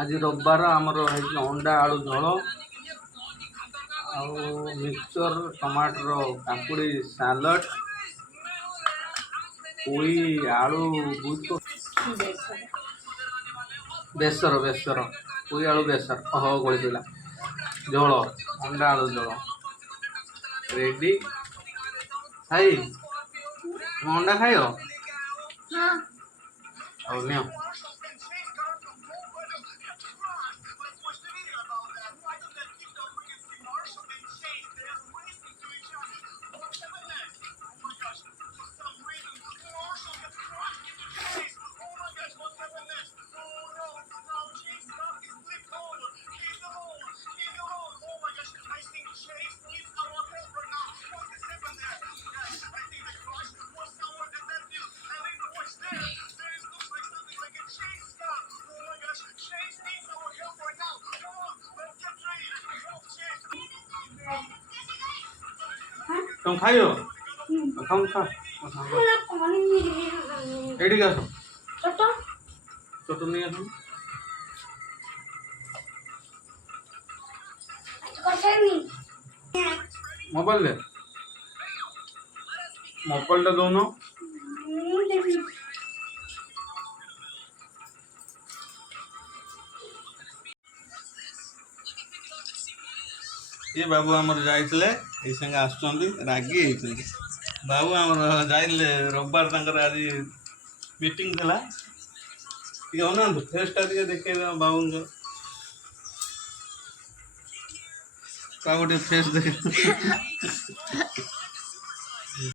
आज रविवार आमर अंडा आलू झोल आउ मिक्सचर टमाटर काकुड़ी सालड पोई आलू बुट बेसर बेसर पोई आलू बेसर हो गोली दिला झोल अंडा आलू झोल रेडी खाई अंडा खाइयो और नियो तुम खाइयो खाऊं खा एडी का छोटो नहीं आसो मोबाइल ले मोबाइल टा दोनों ये बाबू आमर जाइले ये संगे आसुचंदी रागी होइछंदी बाबू आमर जाइले रविवार तंकर आज मीटिंग थला ये होना फेस टा दिके देखे बाबू का गोटे फेस देखे